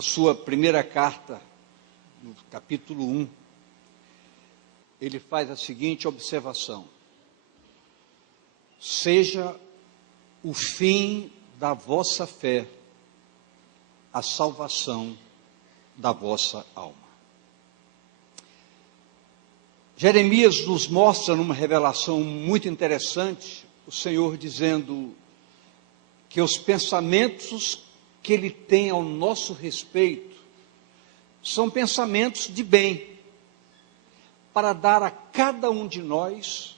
na sua primeira carta, no capítulo 1, ele faz a seguinte observação: seja o fim da vossa fé a salvação da vossa alma. Jeremias nos mostra numa revelação muito interessante, o Senhor dizendo que os pensamentos que Ele tem ao nosso respeito são pensamentos de bem, para dar a cada um de nós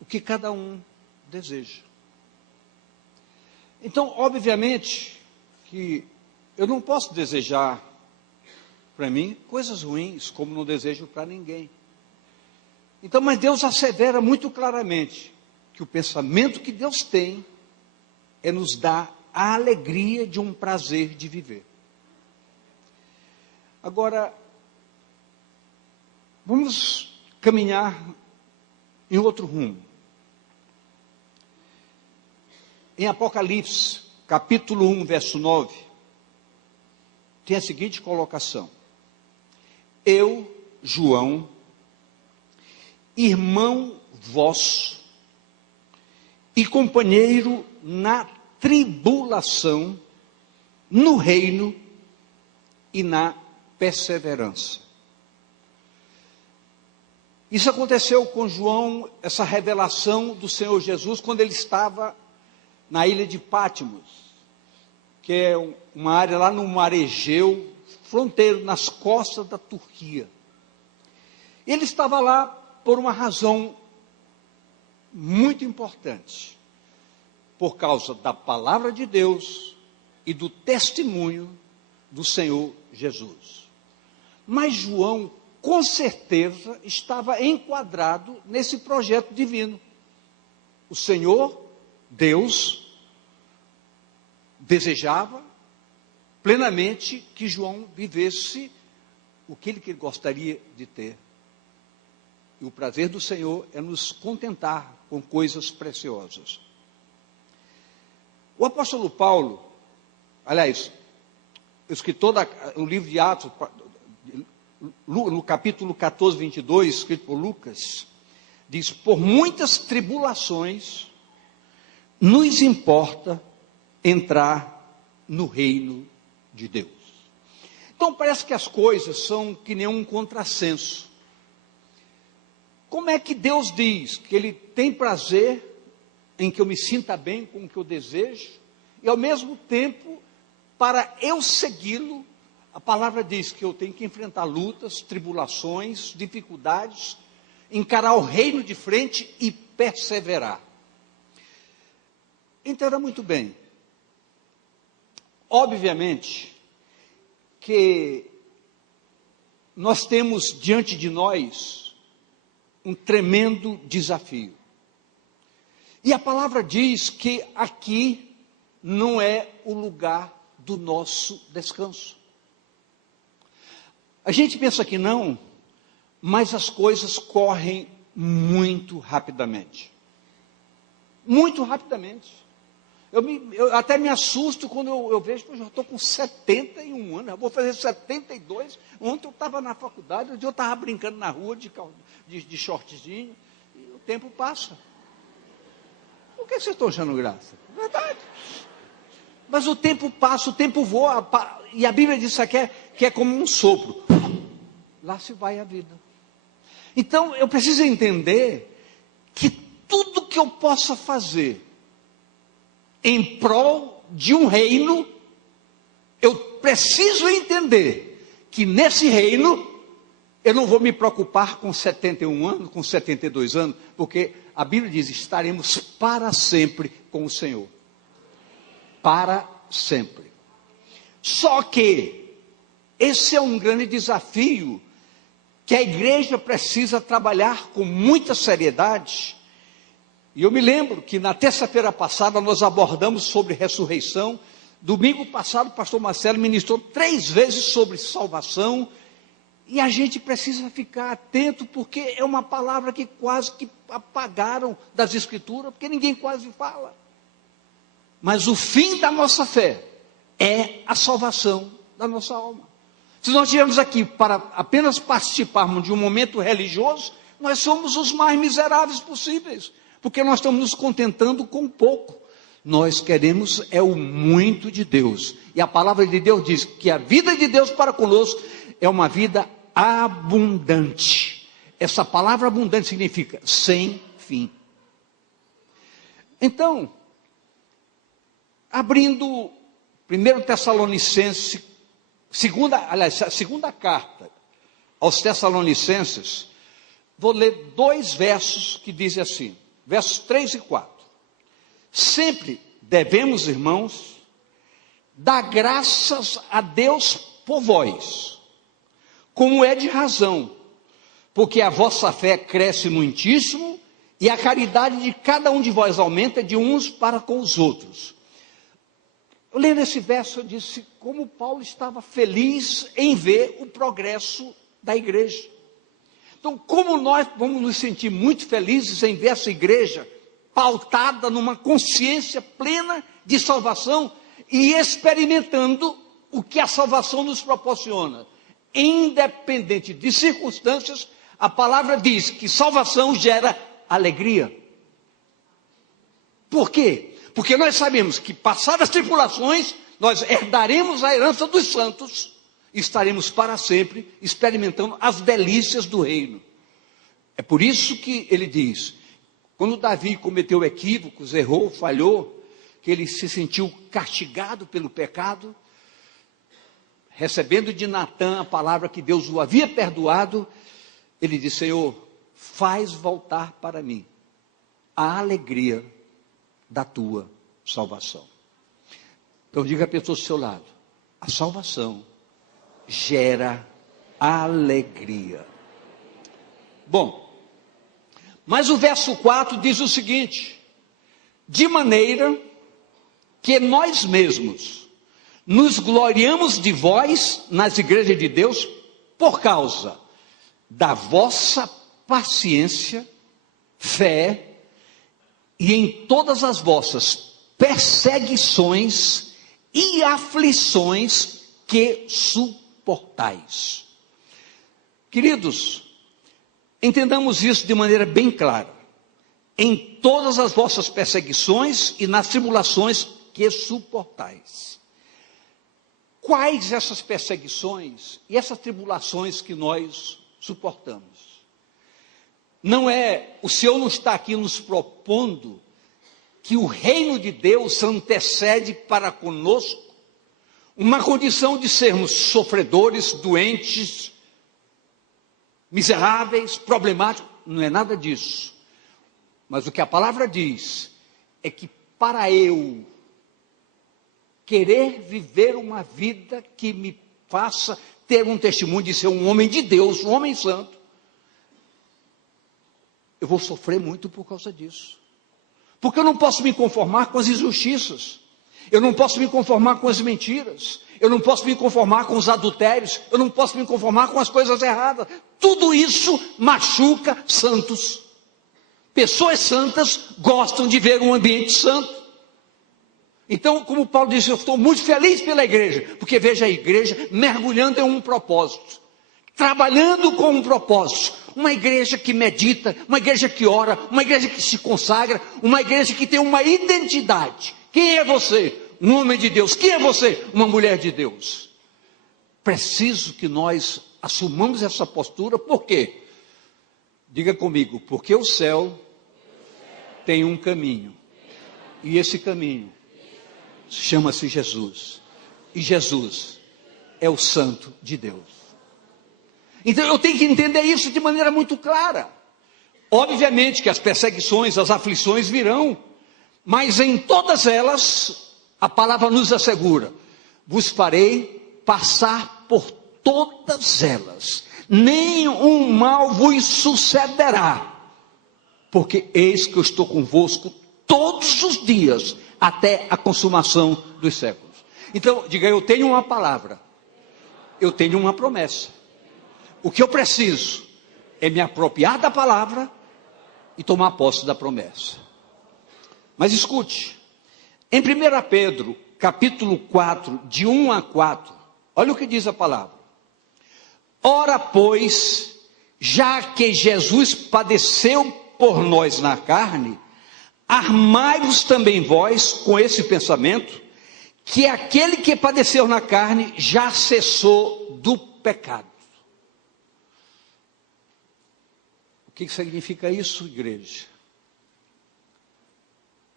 o que cada um deseja. Então, obviamente, que eu não posso desejar para mim coisas ruins, como não desejo para ninguém. Então, mas Deus assevera muito claramente que o pensamento que Deus tem é nos dar a alegria de um prazer de viver. Agora, vamos caminhar em outro rumo. Em Apocalipse, capítulo 1, verso 9, tem a seguinte colocação: eu, João, irmão vosso e companheiro na tribulação, no reino e na perseverança. Isso aconteceu com João, essa revelação do Senhor Jesus, quando ele estava na ilha de Pátimos, que é uma área lá no mar Egeu, fronteiro, nas costas da Turquia. Ele estava lá por uma razão muito importante, por causa da palavra de Deus e do testemunho do Senhor Jesus. Mas João, com certeza, estava enquadrado nesse projeto divino. O Senhor, Deus, desejava plenamente que João vivesse o que ele gostaria de ter. E o prazer do Senhor é nos contentar com coisas preciosas. O apóstolo Paulo, aliás, o escritor do livro de Atos, no capítulo 14, 22, escrito por Lucas, diz: por muitas tribulações nos importa entrar no reino de Deus. Então parece que as coisas são que nem um contrassenso. Como é que Deus diz que Ele tem prazer em que eu me sinta bem com o que eu desejo, e ao mesmo tempo, para eu segui-lo, a palavra diz que eu tenho que enfrentar lutas, tribulações, dificuldades, encarar o reino de frente e perseverar. Entenda muito bem. Obviamente que nós temos diante de nós um tremendo desafio. E a palavra diz que aqui não é o lugar do nosso descanso. A gente pensa que não, mas as coisas correm muito rapidamente. Muito rapidamente. Eu até me assusto quando eu vejo que eu já estou com 71 anos, eu vou fazer 72. Ontem eu estava na faculdade, hoje eu estava brincando na rua de shortzinho, e o tempo passa. Por que vocês estão achando graça? Verdade. Mas o tempo passa, o tempo voa, e a Bíblia diz que é como um sopro. Lá se vai a vida. Então eu preciso entender que tudo que eu possa fazer em prol de um reino, eu preciso entender que nesse reino eu não vou me preocupar com 71 anos, com 72 anos, porque a Bíblia diz: estaremos para sempre com o Senhor. Para sempre. Só que esse é um grande desafio que a igreja precisa trabalhar com muita seriedade. E eu me lembro que na terça-feira passada nós abordamos sobre ressurreição. Domingo passado o pastor Marcelo ministrou 3 vezes sobre salvação. E a gente precisa ficar atento, porque é uma palavra que quase que apagaram das escrituras, porque ninguém quase fala. Mas o fim da nossa fé é a salvação da nossa alma. Se nós estivermos aqui para apenas participarmos de um momento religioso, nós somos os mais miseráveis possíveis, porque nós estamos nos contentando com pouco. Nós queremos o muito de Deus. E a palavra de Deus diz que a vida de Deus para conosco é uma vida abundante. Essa palavra abundante significa sem fim. Então, abrindo 1 Tessalonicenses, a segunda carta aos Tessalonicenses, vou ler 2 versos que dizem assim, versos 3 e 4. Sempre devemos, irmãos, dar graças a Deus por vós, como é de razão, porque a vossa fé cresce muitíssimo e a caridade de cada um de vós aumenta de uns para com os outros. Lendo esse verso, eu disse como Paulo estava feliz em ver o progresso da igreja. Então, como nós vamos nos sentir muito felizes em ver essa igreja pautada numa consciência plena de salvação e experimentando o que a salvação nos proporciona. Independente de circunstâncias, a palavra diz que salvação gera alegria. Por quê? Porque nós sabemos que, passadas as tribulações, nós herdaremos a herança dos santos e estaremos para sempre experimentando as delícias do reino. É por isso que ele diz, quando Davi cometeu equívocos, errou, falhou, que ele se sentiu castigado pelo pecado, recebendo de Natã a palavra que Deus o havia perdoado, ele disse, Senhor, faz voltar para mim a alegria da tua salvação. Então diga a pessoa do seu lado, a salvação gera alegria. Bom, mas o verso 4 diz o seguinte, de maneira que nós mesmos nos gloriamos de vós nas igrejas de Deus por causa da vossa paciência, fé e em todas as vossas perseguições e aflições que suportais. Queridos, entendamos isso de maneira bem clara. Em todas as vossas perseguições e nas tribulações que suportais. Quais essas perseguições e essas tribulações que nós suportamos? O Senhor não está aqui nos propondo que o reino de Deus antecede para conosco uma condição de sermos sofredores, doentes, miseráveis, problemáticos. Não é nada disso. Mas o que a palavra diz é que para eu querer viver uma vida que me faça ter um testemunho de ser um homem de Deus, um homem santo, eu vou sofrer muito por causa disso. Porque eu não posso me conformar com as injustiças, eu não posso me conformar com as mentiras, eu não posso me conformar com os adultérios, eu não posso me conformar com as coisas erradas. Tudo isso machuca santos. Pessoas santas gostam de ver um ambiente santo. Então, como Paulo disse, eu estou muito feliz pela igreja, porque vejo a igreja mergulhando em um propósito, trabalhando com um propósito, uma igreja que medita, uma igreja que ora, uma igreja que se consagra, uma igreja que tem uma identidade. Quem é você? Um homem de Deus. Quem é você? Uma mulher de Deus. Preciso que nós assumamos essa postura, por quê? Diga comigo, porque o céu tem um caminho, e esse caminho chama-se Jesus, e Jesus é o Santo de Deus. Então eu tenho que entender isso de maneira muito clara. Obviamente que as perseguições, as aflições virão, mas em todas elas, a palavra nos assegura, vos farei passar por todas elas, nenhum mal vos sucederá, porque eis que eu estou convosco todos os dias, até a consumação dos séculos. Então, diga, eu tenho uma palavra, eu tenho uma promessa. O que eu preciso é me apropriar da palavra e tomar posse da promessa. Mas escute, em 1 Pedro, capítulo 4, de 1 a 4, Olha o que diz a palavra. Ora, pois, já que Jesus padeceu por nós na carne, armai-vos também vós com esse pensamento, que aquele que padeceu na carne já cessou do pecado. O que significa isso, igreja?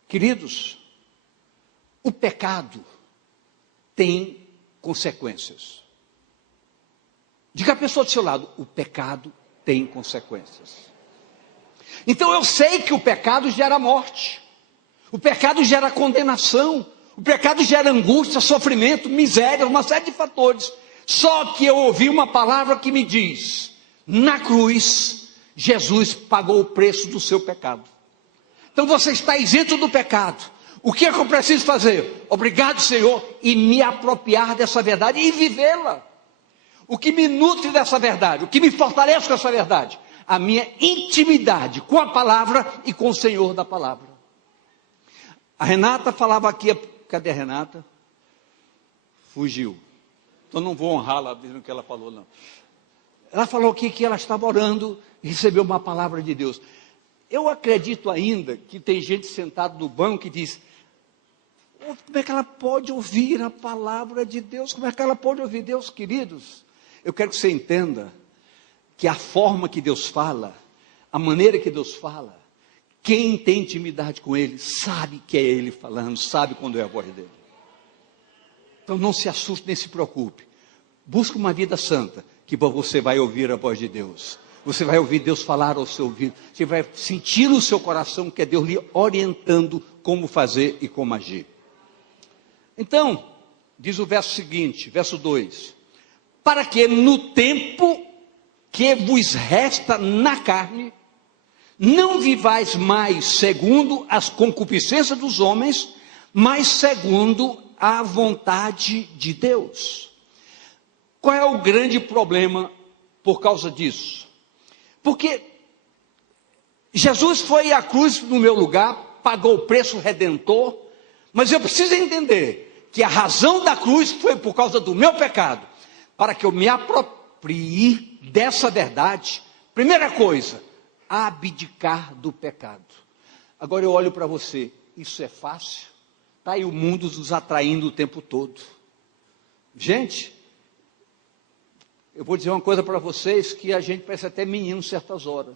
Queridos, o pecado tem consequências. Diga a pessoa do seu lado, o pecado tem consequências. Então eu sei que o pecado gera morte, o pecado gera condenação, o pecado gera angústia, sofrimento, miséria, uma série de fatores. Só que eu ouvi uma palavra que me diz, na cruz, Jesus pagou o preço do seu pecado. Então você está isento do pecado. O que é que eu preciso fazer? Obrigado, Senhor, e me apropriar dessa verdade e vivê-la. O que me nutre dessa verdade, o que me fortalece com essa verdade? A minha intimidade com a palavra e com o Senhor da palavra. A Renata falava aqui, cadê a Renata? Fugiu. Então não vou honrá-la dizendo o que ela falou, não. Ela falou aqui que ela estava orando e recebeu uma palavra de Deus. Eu acredito ainda que tem gente sentada no banco que diz, como é que ela pode ouvir a palavra de Deus? Como é que ela pode ouvir Deus? Queridos, eu quero que você entenda que a forma que Deus fala, a maneira que Deus fala, quem tem intimidade com Ele, sabe que é Ele falando, sabe quando é a voz dEle. Então não se assuste, nem se preocupe. Busque uma vida santa, que você vai ouvir a voz de Deus. Você vai ouvir Deus falar ao seu ouvido. Você vai sentir no seu coração que é Deus lhe orientando como fazer e como agir. Então, diz o verso seguinte, verso 2. Para que no tempo que vos resta na carne, não vivais mais segundo as concupiscências dos homens, mas segundo a vontade de Deus. Qual é o grande problema por causa disso? Porque Jesus foi à cruz no meu lugar, pagou o preço redentor, mas eu preciso entender que a razão da cruz foi por causa do meu pecado, para que eu me aproprie dessa verdade. Primeira coisa, abdicar do pecado. Agora eu olho para você, isso é fácil? Está aí o mundo nos atraindo o tempo todo. Gente, eu vou dizer uma coisa para vocês, que a gente parece até menino certas horas,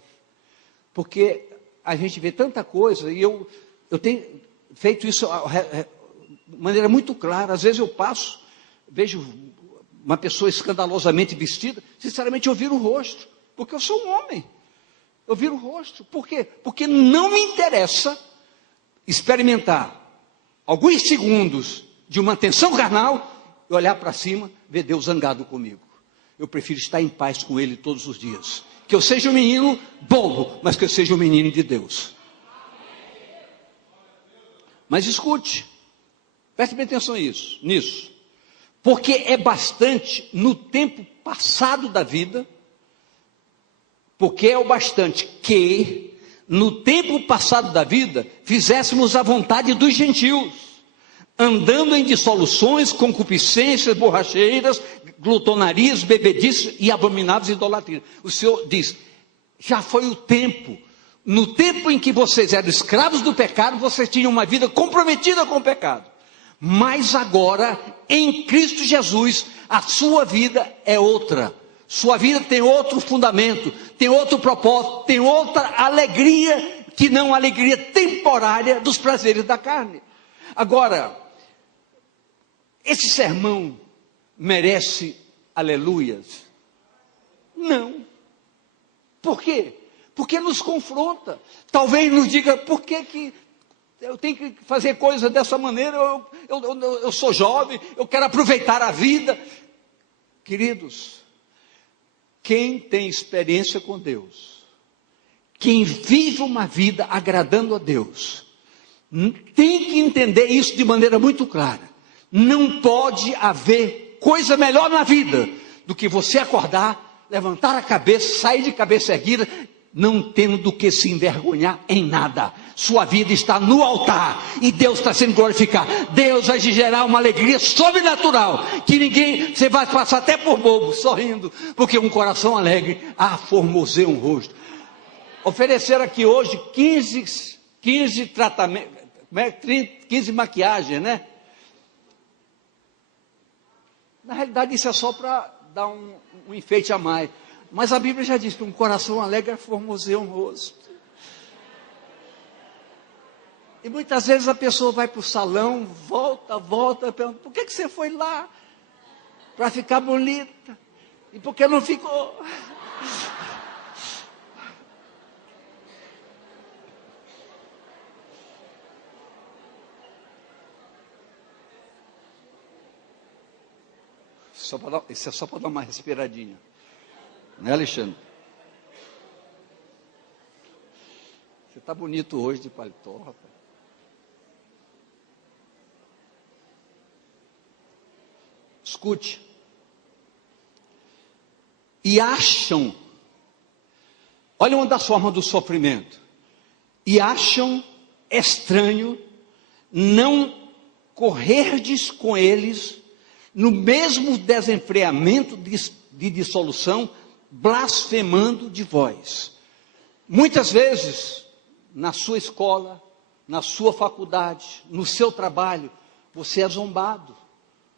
porque a gente vê tanta coisa, e eu tenho feito isso de maneira muito clara. Às vezes eu passo, vejo uma pessoa escandalosamente vestida, sinceramente eu viro o rosto, porque eu sou um homem, eu viro o rosto. Por quê? Porque não me interessa experimentar alguns segundos de uma tensão carnal e olhar para cima, ver Deus zangado comigo. Eu prefiro estar em paz com Ele todos os dias. Que eu seja um menino bobo, mas que eu seja um menino de Deus. Mas escute, preste bem atenção nisso. Porque é bastante no tempo passado da vida, porque é o bastante que no tempo passado da vida fizéssemos a vontade dos gentios, andando em dissoluções, concupiscências, borracheiras, glutonarias, bebedices e abomináveis idolatrias. O Senhor diz, já foi o tempo, no tempo em que vocês eram escravos do pecado, vocês tinham uma vida comprometida com o pecado, mas agora, em Cristo Jesus, a sua vida é outra, sua vida tem outro fundamento, tem outro propósito, tem outra alegria, que não a alegria temporária dos prazeres da carne. Agora, esse sermão merece aleluias? Não. Por quê? Porque nos confronta. Talvez nos diga, por que eu tenho que fazer coisas dessa maneira? Eu sou jovem, eu quero aproveitar a vida. Queridos, quem tem experiência com Deus, quem vive uma vida agradando a Deus, tem que entender isso de maneira muito clara. Não pode haver coisa melhor na vida do que você acordar, levantar a cabeça, sair de cabeça erguida, não tendo do que se envergonhar em nada. Sua vida está no altar e Deus está sendo glorificado. Deus vai te gerar uma alegria sobrenatural, que ninguém, você vai passar até por bobo, sorrindo, porque um coração alegre, formoseia um rosto. Ofereceram aqui hoje 15 tratamentos, 15 maquiagens, né? Na realidade isso é só para dar um enfeite a mais. Mas a Bíblia já diz que um coração alegre formoseia um rosto. E muitas vezes a pessoa vai para o salão, volta, pergunta, por que você foi lá? Para ficar bonita. E por que não ficou? Isso é só para dar uma respiradinha. Né, Alexandre? Você está bonito hoje de paletó, rapaz. Escute. E acham, olha uma das formas do sofrimento. E acham estranho não correrdes com eles no mesmo desenfreamento de dissolução, blasfemando de vós. Muitas vezes, na sua escola, na sua faculdade, no seu trabalho, você é zombado,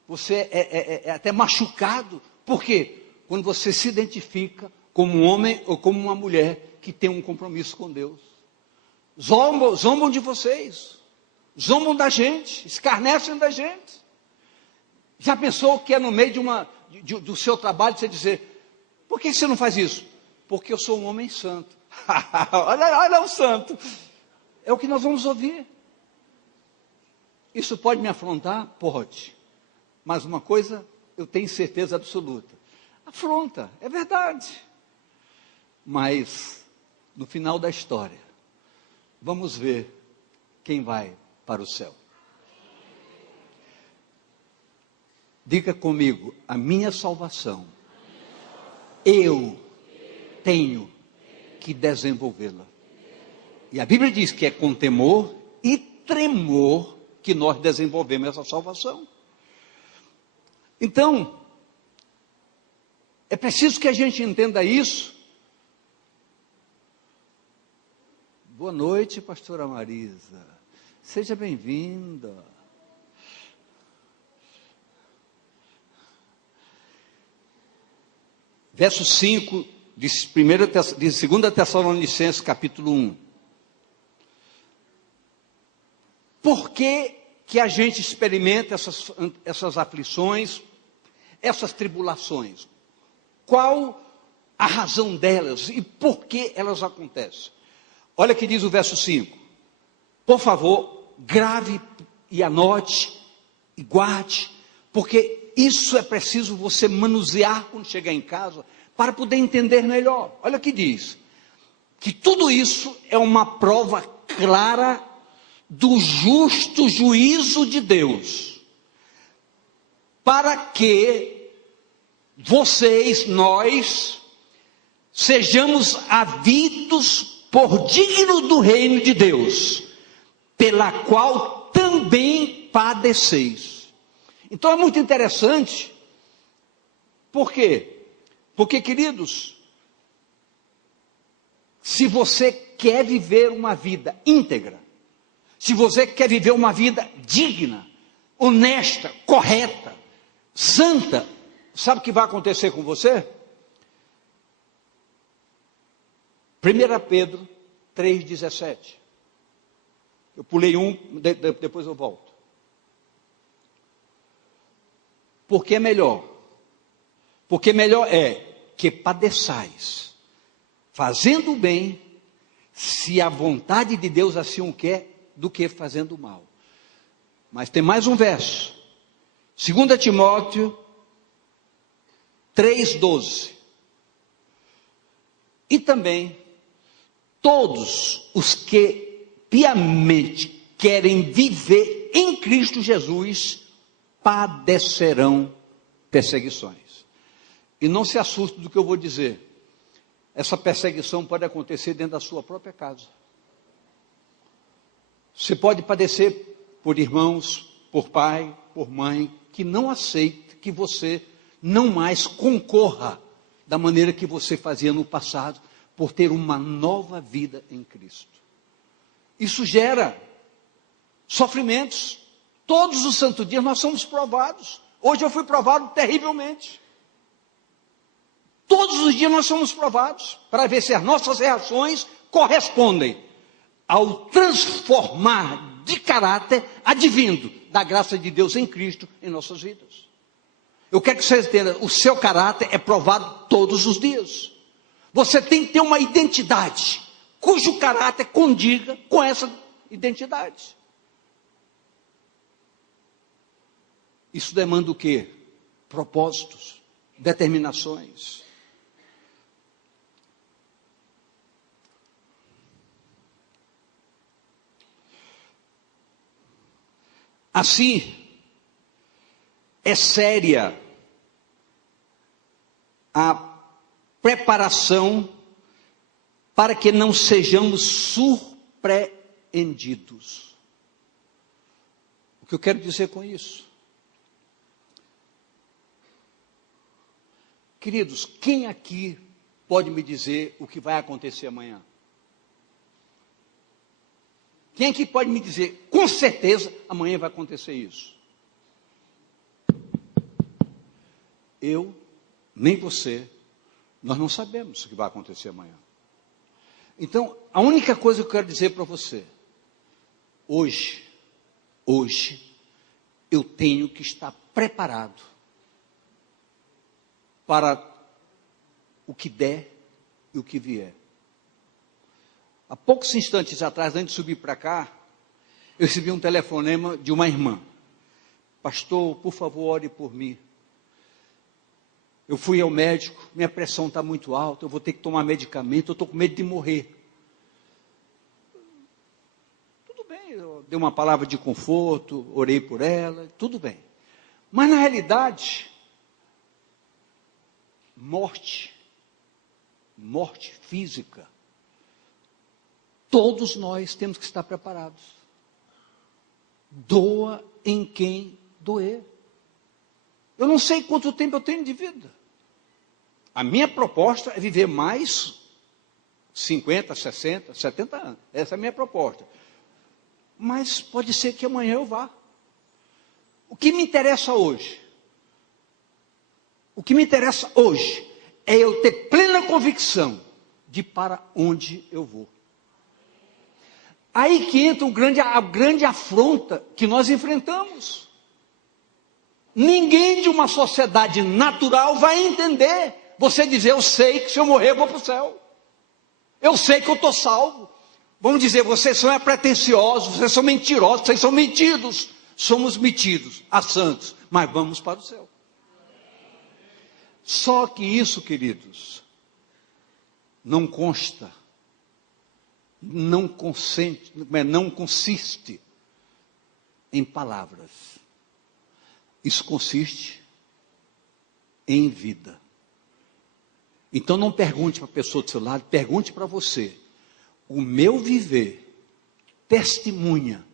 você é até machucado. Por quê? Quando você se identifica como um homem ou como uma mulher que tem um compromisso com Deus. Zombam de vocês, zombam da gente, escarnecem da gente. Já pensou que é no meio do seu trabalho você dizer, por que você não faz isso? Porque eu sou um homem santo. olha o santo. É o que nós vamos ouvir. Isso pode me afrontar? Pode. Mas uma coisa eu tenho certeza absoluta. Afronta, é verdade. Mas no final da história, vamos ver quem vai para o céu. Diga comigo, a minha salvação, eu tenho que desenvolvê-la. E a Bíblia diz que é com temor e tremor que nós desenvolvemos essa salvação. Então, é preciso que a gente entenda isso. Boa noite, pastora Marisa. Seja bem-vinda. Verso 5 de 2 Tessalonicenses, capítulo 1. Por que a gente experimenta essas aflições, essas tribulações? Qual a razão delas e por que elas acontecem? Olha que diz o verso 5. Por favor, grave e anote e guarde, porque isso é preciso você manusear quando chegar em casa, para poder entender melhor. Olha o que diz, que tudo isso é uma prova clara do justo juízo de Deus, para que nós, sejamos havidos por digno do reino de Deus, pela qual também padeceis. Então é muito interessante. Por quê? Porque, queridos, se você quer viver uma vida íntegra, se você quer viver uma vida digna, honesta, correta, santa, sabe o que vai acontecer com você? 1 Pedro 3,17. Eu pulei depois eu volto. Porque é melhor é que padeçais, fazendo o bem, se a vontade de Deus assim o quer, do que fazendo o mal. Mas tem mais um verso, 2 Timóteo 3,12. E também, todos os que piamente querem viver em Cristo Jesus, padecerão perseguições. E não se assuste do que eu vou dizer. essa perseguição pode acontecer dentro da sua própria casa. Você pode padecer por irmãos, por pai, por mãe, que não aceita que você não mais concorra da maneira que você fazia no passado, por ter uma nova vida em Cristo. Isso gera sofrimentos. Todos os santos dias nós somos provados. Hoje eu fui provado terrivelmente. Todos os dias nós somos provados, para ver se as nossas reações correspondem ao transformar de caráter advindo da graça de Deus em Cristo em nossas vidas. Eu quero que você entenda, o seu caráter é provado todos os dias. Você tem que ter uma identidade, cujo caráter condiga com essa identidade. Isso demanda o quê? Propósitos, determinações. Assim, é séria a preparação para que não sejamos surpreendidos. O que eu quero dizer com isso? Queridos, quem aqui pode me dizer o que vai acontecer amanhã? Quem aqui pode me dizer, com certeza, amanhã vai acontecer isso? Eu, nem você, nós não sabemos o que vai acontecer amanhã. Então, a única coisa que eu quero dizer para você, hoje, eu tenho que estar preparado para o que der e o que vier. Há poucos instantes atrás, antes de subir para cá, eu recebi um telefonema de uma irmã. Pastor, por favor, ore por mim. Eu fui ao médico, minha pressão está muito alta, eu vou ter que tomar medicamento, eu estou com medo de morrer. Tudo bem, eu dei uma palavra de conforto, orei por ela, tudo bem. Mas na realidade, morte física, todos nós temos que estar preparados. Doa em quem doer. Eu não sei quanto tempo eu tenho de vida. A minha proposta é viver mais 50, 60, 70 anos. Essa é a minha proposta. Mas pode ser que amanhã eu vá. O que me interessa hoje? O que me interessa hoje é eu ter plena convicção de para onde eu vou. Aí que entra a grande afronta que nós enfrentamos. Ninguém de uma sociedade natural vai entender você dizer, eu sei que se eu morrer eu vou para o céu. Eu sei que eu estou salvo. Vamos dizer, vocês são pretensiosos, vocês são mentirosos, vocês são metidos. Somos metidos a santos, mas vamos para o céu. Só que isso, queridos, não consta, não consiste em palavras. Isso consiste em vida. Então não pergunte para a pessoa do seu lado, pergunte para você. O meu viver testemunha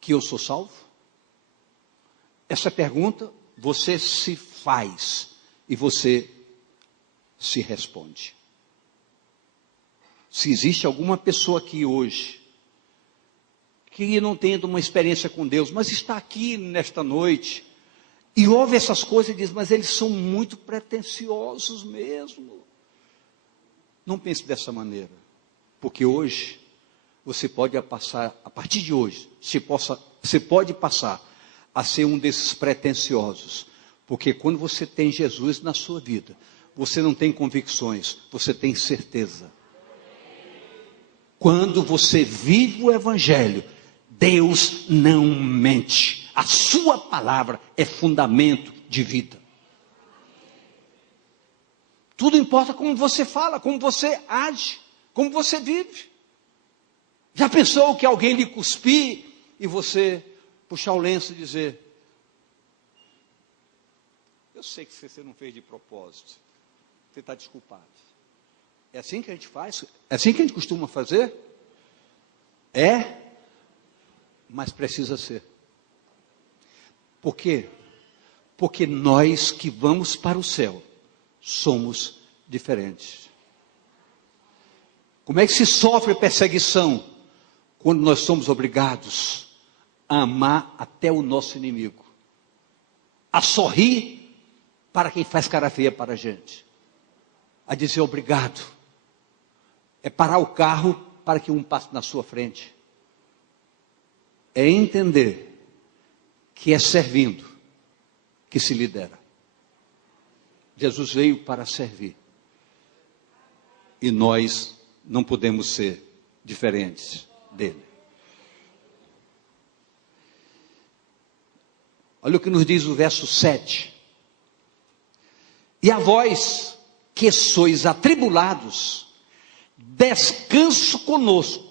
que eu sou salvo? Essa pergunta você se faz e você se responde. Se existe alguma pessoa aqui hoje que não tenha uma experiência com Deus, mas está aqui nesta noite e ouve essas coisas e diz, mas eles são muito pretensiosos mesmo. Não pense dessa maneira, porque hoje você pode passar, a partir de hoje, você pode passar a ser um desses pretensiosos, porque quando você tem Jesus na sua vida, você não tem convicções, você tem certeza. Quando você vive o Evangelho, Deus não mente. A sua palavra é fundamento de vida. Tudo importa como você fala, como você age, como você vive. Já pensou que alguém lhe cuspir e você puxar o lenço e dizer, eu sei que você não fez de propósito, você está desculpado. É assim que a gente faz? É assim que a gente costuma fazer? É, mas precisa ser. Por quê? Porque nós que vamos para o céu somos diferentes. Como é que se sofre perseguição quando nós somos obrigados a amar até o nosso inimigo, a sorrir para quem faz cara feia para a gente, a dizer obrigado, é parar o carro para que um passe na sua frente, é entender que é servindo que se lidera. Jesus veio para servir e nós não podemos ser diferentes dele. Olha o que nos diz o verso 7. E a vós que sois atribulados, descanso conosco,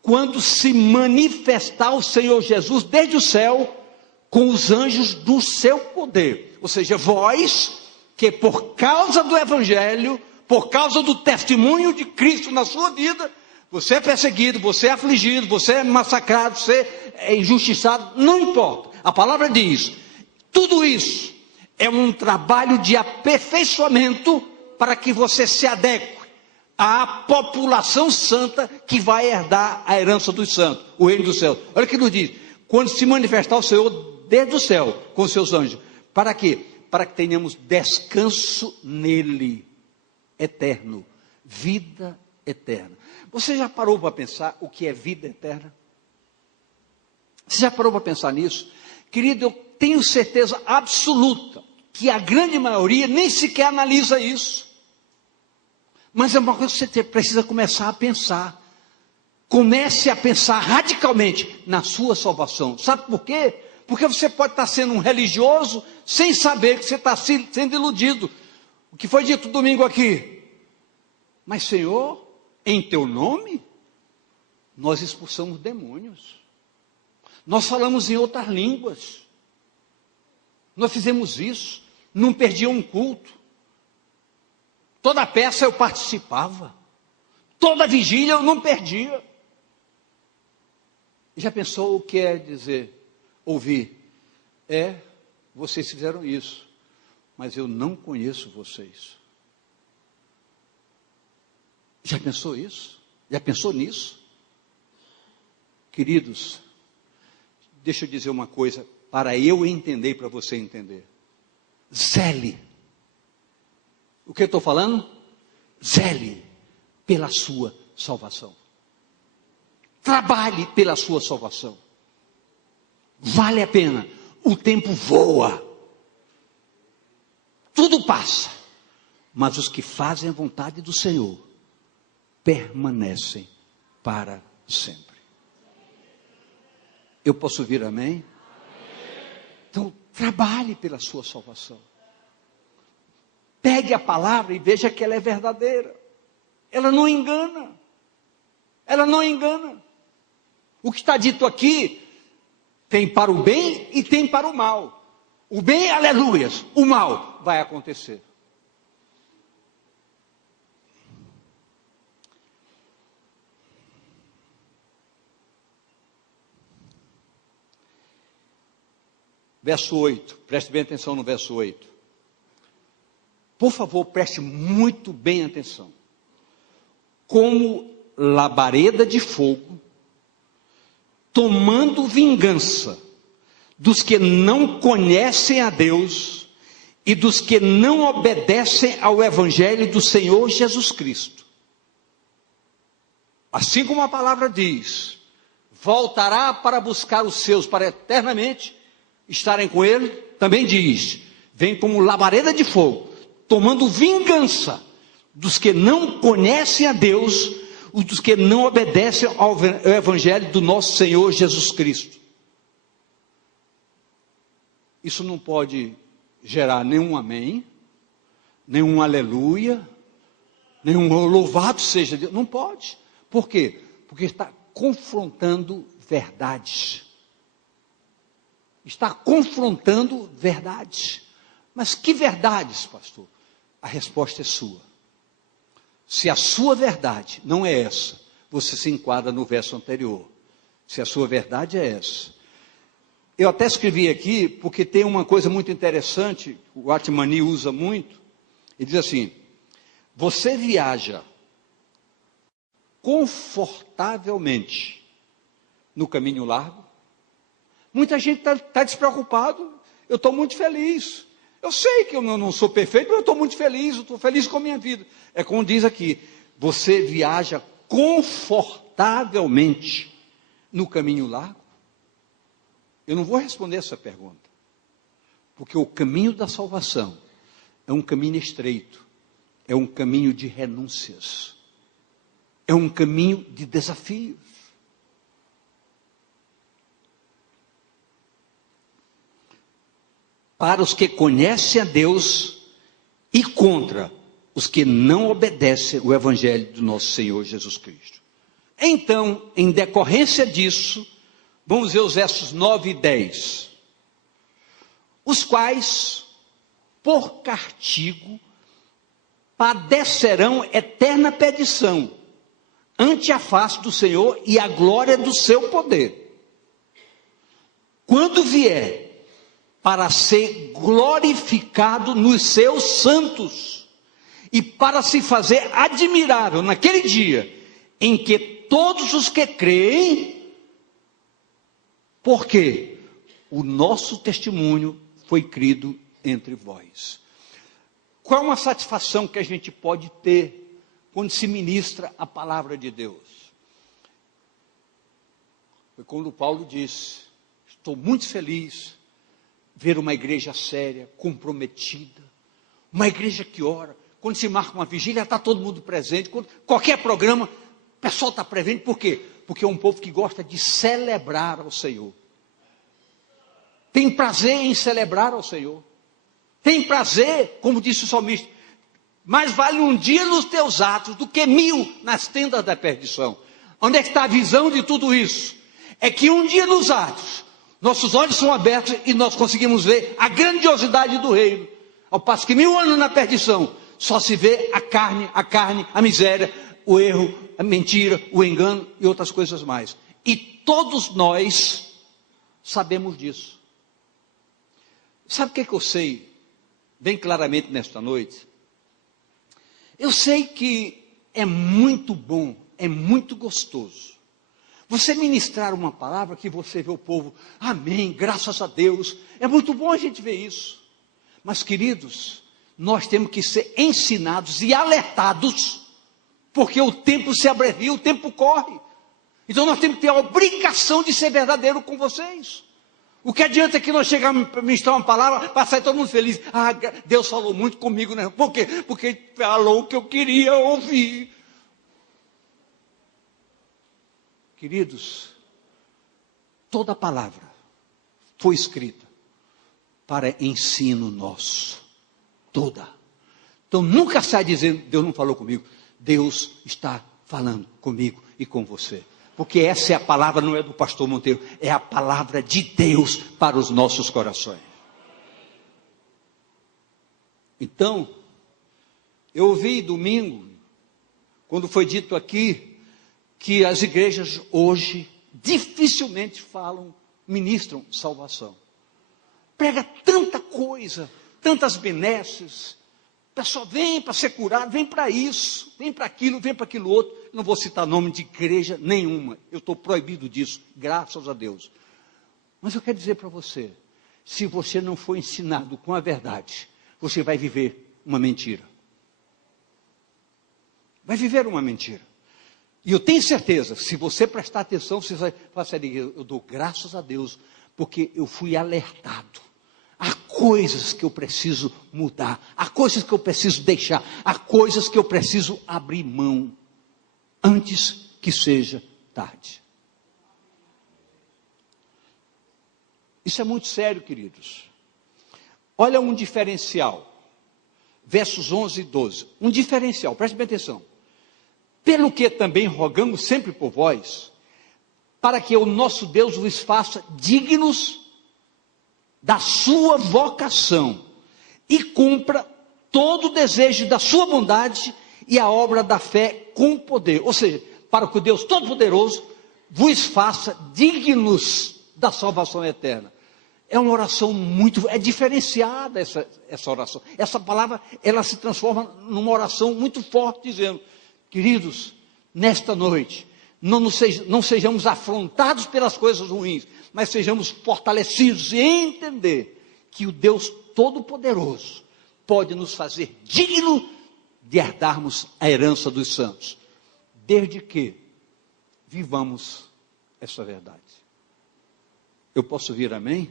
quando se manifestar o Senhor Jesus desde o céu, com os anjos do seu poder. Ou seja, vós que por causa do Evangelho, por causa do testemunho de Cristo na sua vida, você é perseguido, você é afligido, você é massacrado, você é injustiçado, não importa. A palavra diz, tudo isso é um trabalho de aperfeiçoamento para que você se adeque à população santa que vai herdar a herança dos santos, o reino dos céus. Olha o que nos diz, quando se manifestar o Senhor desde o céu, com os seus anjos. Para quê? Para que tenhamos descanso nele, eterno, vida eterna. Você já parou para pensar o que é vida eterna? Você já parou para pensar nisso? Querido, eu tenho certeza absoluta que a grande maioria nem sequer analisa isso. Mas é uma coisa que você precisa começar a pensar. Comece a pensar radicalmente na sua salvação. Sabe por quê? Porque você pode estar sendo um religioso sem saber que você está sendo iludido. O que foi dito domingo aqui? Mas Senhor, em teu nome, nós expulsamos demônios. Nós falamos em outras línguas. Nós fizemos isso. Não perdia um culto. Toda peça eu participava. Toda vigília eu não perdia. Já pensou o que é dizer, ouvir? Vocês fizeram isso, mas eu não conheço vocês. Já pensou isso? Já pensou nisso? Queridos, deixa eu dizer uma coisa, para eu entender e para você entender. Zele. O que eu estou falando? Zele pela sua salvação. Trabalhe pela sua salvação. Vale a pena. O tempo voa. Tudo passa. Mas os que fazem a vontade do Senhor permanecem para sempre. Eu posso ouvir amém? Então, trabalhe pela sua salvação. Pegue a palavra e veja que ela é verdadeira. Ela não engana. Ela não engana. O que está dito aqui tem para o bem e tem para o mal. O bem, aleluias. O mal vai acontecer. Verso 8. Preste bem atenção no verso 8. Por favor, preste muito bem atenção. Como labareda de fogo, tomando vingança dos que não conhecem a Deus e dos que não obedecem ao Evangelho do Senhor Jesus Cristo. Assim como a palavra diz, voltará para buscar os seus para eternamente estarem com ele, também diz, vem como labareda de fogo, tomando vingança dos que não conhecem a Deus, dos que não obedecem ao Evangelho do nosso Senhor Jesus Cristo. Isso não pode gerar nenhum amém, nenhum aleluia, nenhum louvado seja Deus. Não pode. Por quê? Porque está confrontando verdades. Está confrontando verdades. Mas que verdades, pastor? A resposta é sua. Se a sua verdade não é essa, você se enquadra no verso anterior. Se a sua verdade é essa. Eu até escrevi aqui, porque tem uma coisa muito interessante, o Atmani usa muito, ele diz assim: você viaja confortavelmente no caminho largo. Muita gente está despreocupado. Eu estou muito feliz. Eu sei que eu não sou perfeito, mas eu estou muito feliz. Eu estou feliz com a minha vida. É como diz aqui: você viaja confortavelmente no caminho largo. Eu não vou responder essa pergunta, porque o caminho da salvação é um caminho estreito, é um caminho de renúncias, é um caminho de desafios. Para os que conhecem a Deus e contra os que não obedecem o Evangelho do nosso Senhor Jesus Cristo. Então, em decorrência disso, vamos ver os versos 9 e 10. Os quais, por castigo, padecerão eterna perdição, ante a face do Senhor e a glória do seu poder. Quando vier para ser glorificado nos seus santos, e para se fazer admirável naquele dia, em que todos os que creem, porque o nosso testemunho foi crido entre vós. Qual é uma satisfação que a gente pode ter quando se ministra a palavra de Deus? Foi quando Paulo disse: estou muito feliz ver uma igreja séria, comprometida, uma igreja que ora. Quando se marca uma vigília, está todo mundo presente. Quando, qualquer programa, o pessoal está presente. Por quê? Porque é um povo que gosta de celebrar ao Senhor. Tem prazer em celebrar ao Senhor. Tem prazer, como disse o salmista: mais vale um dia nos teus atos do que 1000 nas tendas da perdição. Onde é que está a visão de tudo isso? É que um dia nos atos, nossos olhos são abertos e nós conseguimos ver a grandiosidade do reino. Ao passo que 1000 anos na perdição, só se vê a carne, a miséria, o erro, a mentira, o engano e outras coisas mais. E todos nós sabemos disso. Sabe o que eu sei bem claramente nesta noite? Eu sei que é muito bom, é muito gostoso você ministrar uma palavra que você vê o povo, amém, graças a Deus. É muito bom a gente ver isso. Mas, queridos, nós temos que ser ensinados e alertados, porque o tempo se abrevia, o tempo corre. Então nós temos que ter a obrigação de ser verdadeiro com vocês. O que adianta que nós chegarmos a ministrar uma palavra, para sair todo mundo feliz? Ah, Deus falou muito comigo, né? Por quê? Porque Ele falou o que eu queria ouvir. Queridos, toda a palavra foi escrita para ensino nosso. Toda. Então nunca sai dizendo: Deus não falou comigo. Deus está falando comigo e com você. Porque essa é a palavra, não é do pastor Monteiro, é a palavra de Deus para os nossos corações. Então, eu ouvi domingo, quando foi dito aqui, que as igrejas hoje dificilmente ministram salvação. Prega tanta coisa, tantas benesses. O pessoal vem para ser curado, vem para isso, vem para aquilo outro. Não vou citar nome de igreja nenhuma, eu estou proibido disso, graças a Deus. Mas eu quero dizer para você, se você não for ensinado com a verdade, você vai viver uma mentira. Vai viver uma mentira. E eu tenho certeza, se você prestar atenção, você vai falar: eu dou graças a Deus, porque eu fui alertado. Há coisas que eu preciso mudar, há coisas que eu preciso deixar, há coisas que eu preciso abrir mão, antes que seja tarde. Isso é muito sério, queridos. Olha um diferencial, versos 11 e 12, um diferencial, preste bem atenção. Pelo que também rogamos sempre por vós, para que o nosso Deus vos faça dignos da sua vocação, e cumpra todo o desejo da sua bondade, e a obra da fé com poder. Ou seja, para que o Deus Todo-Poderoso vos faça dignos da salvação eterna. É uma oração é diferenciada essa oração. Essa palavra, ela se transforma numa oração muito forte, dizendo, queridos, nesta noite, não sejamos afrontados pelas coisas ruins, mas sejamos fortalecidos e entender que o Deus Todo-Poderoso pode nos fazer digno de herdarmos a herança dos santos, desde que vivamos essa verdade. Eu posso ouvir amém?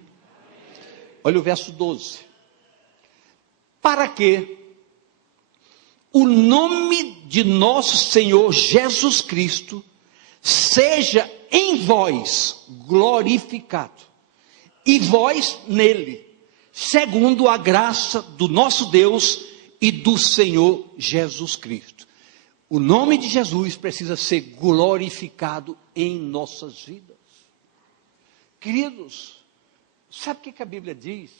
Olha o verso 12. Para que o nome de nosso Senhor Jesus Cristo seja em vós glorificado, e vós nele, segundo a graça do nosso Deus e do Senhor Jesus Cristo. O nome de Jesus precisa ser glorificado em nossas vidas. Queridos, sabe o que a Bíblia diz?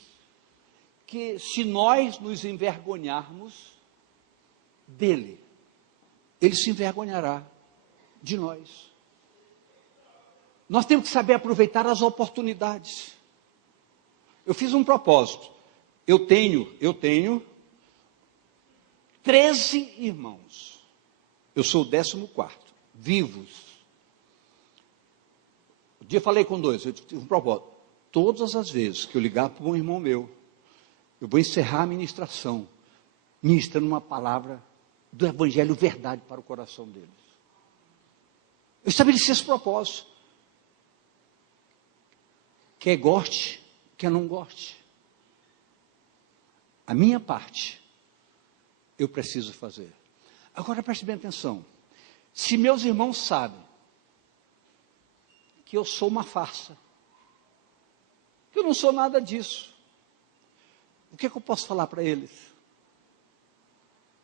Que se nós nos envergonharmos dele, ele se envergonhará de nós. Nós temos que saber aproveitar as oportunidades. Eu fiz um propósito. Eu tenho 13 irmãos. Eu sou o 14º, vivos. Um dia falei com 2, eu tive um propósito. Todas as vezes que eu ligar para um irmão meu, eu vou encerrar a ministração, ministrando uma palavra do Evangelho verdade para o coração deles. Eu estabeleci esse propósito. Quer goste, quer não goste. A minha parte, eu preciso fazer. Agora preste bem atenção. Se meus irmãos sabem que eu sou uma farsa, que eu não sou nada disso, o que é que eu posso falar para eles?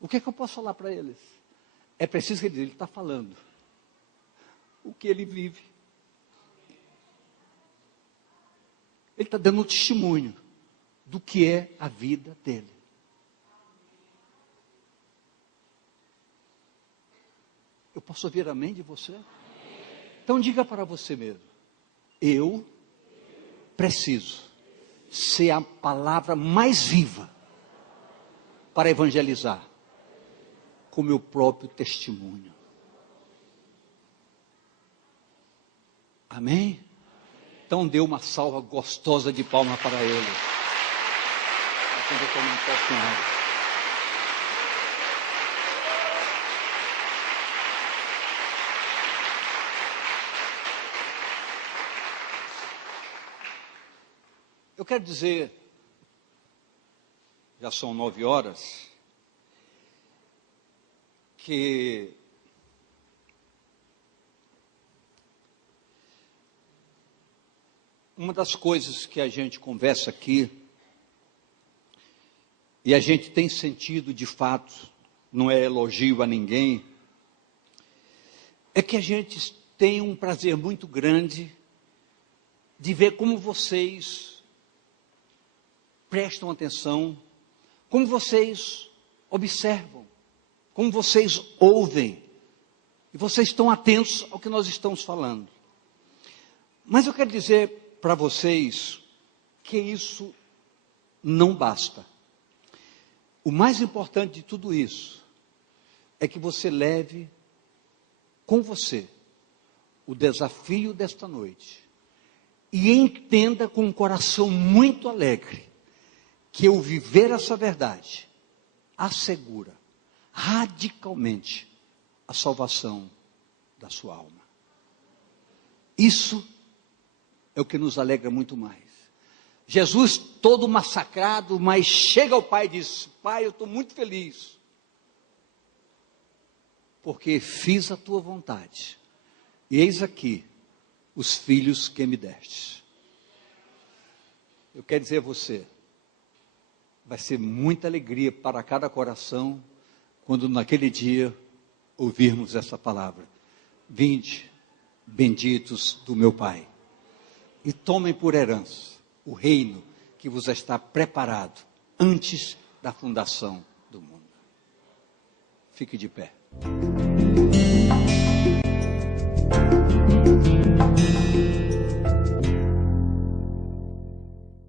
O que é que eu posso falar para eles? É preciso que ele está falando o que ele vive. Ele está dando um testemunho do que é a vida dele. Eu posso ouvir amém de você? Então diga para você mesmo, eu preciso ser a palavra mais viva para evangelizar com meu próprio testemunho. Amém? Então dê uma salva gostosa de palmas para ele. Eu não posso nada. Eu quero dizer, já são 9 horas, que uma das coisas que a gente conversa aqui, e a gente tem sentido de fato, não é elogio a ninguém, é que a gente tem um prazer muito grande de ver como vocês prestam atenção, como vocês observam, como vocês ouvem, e vocês estão atentos ao que nós estamos falando. Mas eu quero dizer para vocês que isso não basta. O mais importante de tudo isso é que você leve com você o desafio desta noite e entenda com um coração muito alegre que eu viver essa verdade assegura radicalmente a salvação da sua alma. Isso é o que nos alegra muito mais. Jesus todo massacrado, mas chega ao Pai e diz, Pai, eu estou muito feliz, porque fiz a tua vontade, e eis aqui os filhos que me deste. Eu quero dizer a você, vai ser muita alegria para cada coração, quando naquele dia ouvirmos essa palavra. Vinde, benditos do meu Pai, e tomem por herança o reino que vos está preparado antes da fundação do mundo. Fique de pé.